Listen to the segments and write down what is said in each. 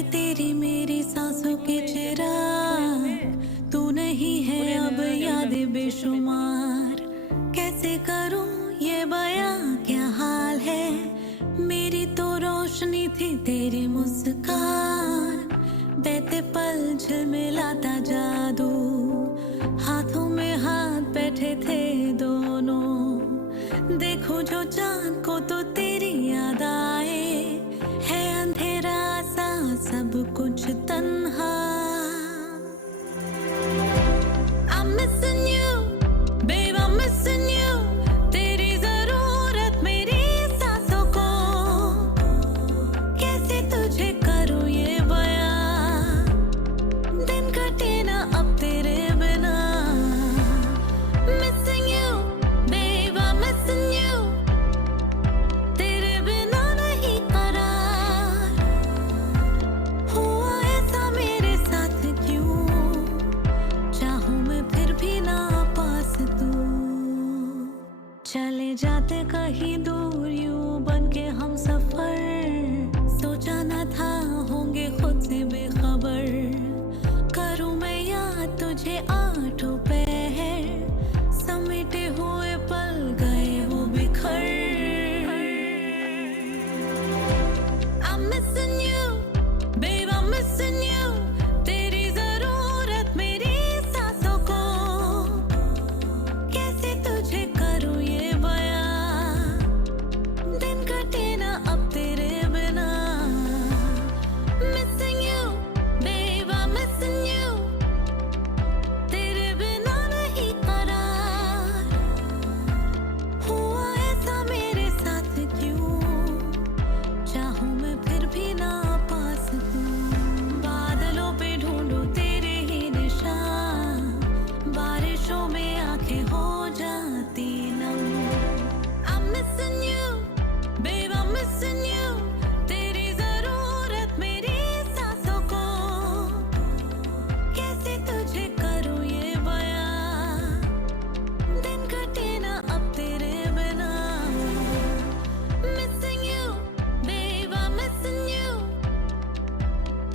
आंखें तेरी मेरी सांसों के चिराग, तू नहीं है अब यादें बेशुमार। कैसे करूं ये बयां क्या हाल है, मेरी तो रोशनी थी तेरी मुस्कान। बहते पल झिलमिलाता जादू, हाथों में हाथ बैठे थे दोनों। देखो जो चांद को तो तेरी याद आए, है अंधेरा सा सब कुछ तन्हा। I'm missing you, babe, I'm missing you। तेरी जरूरत मेरी सांसों को, कैसे तुझे करूं ये बयां। दिन कटे ना अब तेरे बिना। Missing you, babe, I'm missing you। तेरे बिना नहीं करार, हुआ ऐसा मेरे साथ क्यों। चाहूं मैं फिर भी ना पास तू। चले जाते कहीं दूर यूं बन के हम सफर, सोचा ना था होंगे खुद से बेखबर। करूं मैं याद तुझे आठों पहर, समेटे हुए पल गए वो बिखर। I'm missing you, babe, I'm missing you। तेरी जरूरत मेरी सांसों को, कैसे तुझे करूं ये बयां। दिन कटे ना अब तेरे बिना। Missing you, babe, I'm missing you। तेरे बिना नहीं करार, हुआ ऐसा मेरे साथ क्यों। चाहूं मैं फिर भी ना पास तू। बादलों पे ढूंढूं तेरे ही निशान, बारिशों में आंखें हो जाती नम। I'm missing you, babe, I'm missing you। तेरी जरूरत मेरी सांसों को, कैसे तुझे करूं ये बयां। दिन कटे ना अब तेरे बिना। Missing you, babe, I'm missing you।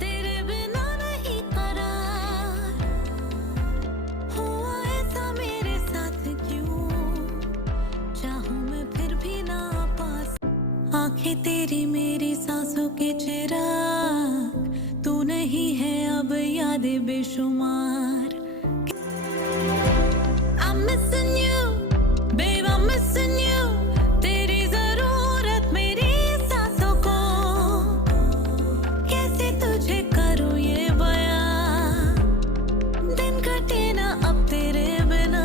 तेरे बिना नहीं करार, हुआ ऐसा मेरे साथ क्यों। चाहूं मैं फिर भी ना पास। आंखें तेरी मेरी सांसों के चिराग, तू नहीं है अब यादें बेशुमार। I'm missing you, babe, I'm missing you। तेरी जरूरत मेरी सांसों को, कैसे तुझे करूं ये बयां। दिन कटे ना अब तेरे बिना।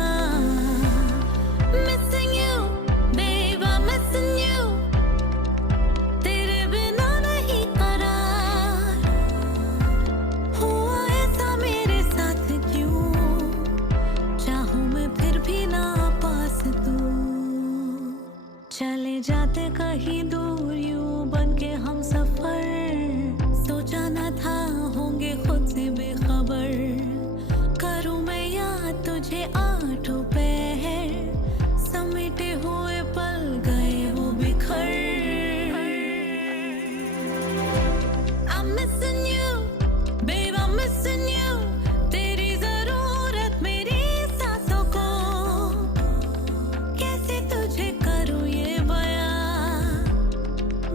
Missing you, babe, I'm missing you। तेरे बिना नहीं करार, हुआ ऐसा मेरे साथ क्यों। चाहूं मैं फिर भी ना पास तू। चले जाते कहीं दूर यूं बन के हम सफर, सोचा ना था होंगे खुद से बेखबर। करूं मैं याद तुझे आठों पहर, समेटे हुए पल गए वो बिखर। I'm missing you, babe, I'm missing you। तेरी जरूरत मेरी सांसों को, कैसे तुझे करूं ये बयां।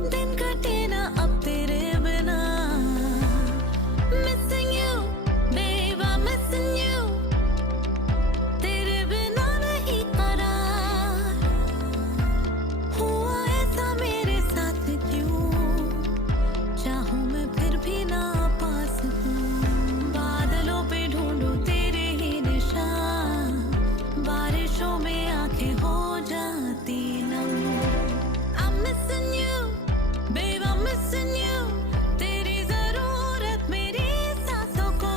दिन कटे ना अब तेरे बिना। Missing you, babe, I'm missing you। तेरे बिना नहीं करार, हुआ ऐसा मेरे साथ क्यों। चाहूं मैं फिर भी ना पास तू। बादलों पे ढूंढूं तेरे ही निशान, बारिशों में आंखें हो जाती नम। I'm missing you, babe, I'm missing you। तेरी जरूरत मेरी सांसों को,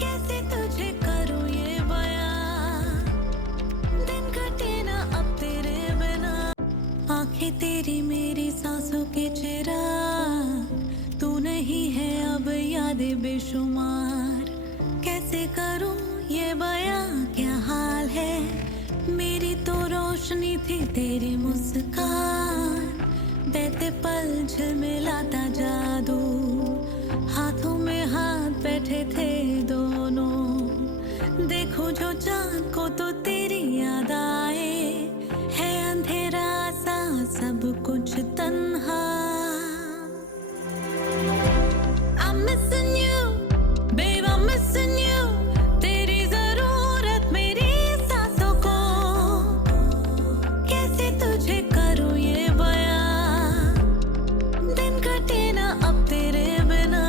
कैसे तुझे करूं ये बयां। दिन कटे ना अब तेरे बिना। आंखें तेरी मेरी सांसों के चिराग, तू नहीं है अब यादें बेशुमार। कैसे करूं ये बयां क्या हाल है, मेरी तो रोशनी थी तेरी मुस्कान। बहते पल झिलमिलाता जादू, गए थे दोनों। देखो जो चांद को तो तेरी याद आए, है अंधेरा सा सब कुछ तन्हा। I'm missing you, babe, I'm missing you। तेरी जरूरत मेरी सांसों को, कैसे तुझे करूँ ये बयां। दिन कटे ना अब तेरे बिना।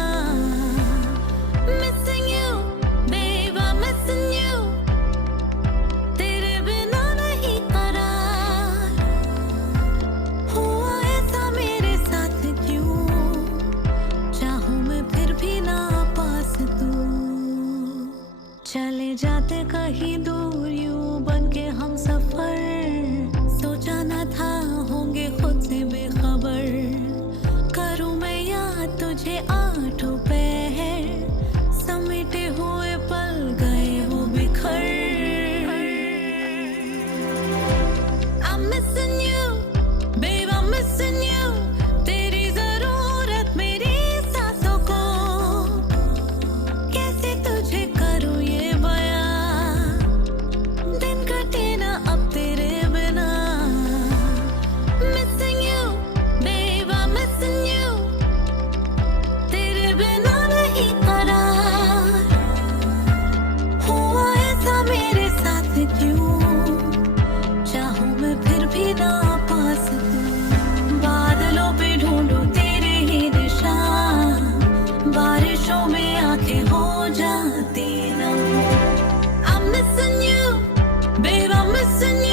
Missing you, babe, I'm missing you। तेरे बिना नहीं करार, हुआ ऐसा मेरे साथ क्यों। चाहूं मैं फिर भी ना पास तू। चले जाते कहीं दूर यूं बन के हम सफर, सोचा ना था होंगे खुद से बेखबर। करूं मैं याद तुझे आठों पहर, समेटे हुए पल गए वो बिखर। I'm missing you, babe, I'm missing you। तेरी जरूरत मेरी सांसों को, कैसे तुझे करूँ ये बयां। दिन कटे ना अब तेरे बिना। Missing you, babe, I'm missing you। तेरे बिना नहीं करार, हुआ ऐसा मेरे साथ क्यों। चाहूं मैं फिर भी ना पास तू। बादलों पे ढूंढूं तेरे ही दिशा, बारिशों में आंखें हो जाती नम। I'm missing you, babe, I'm missing you।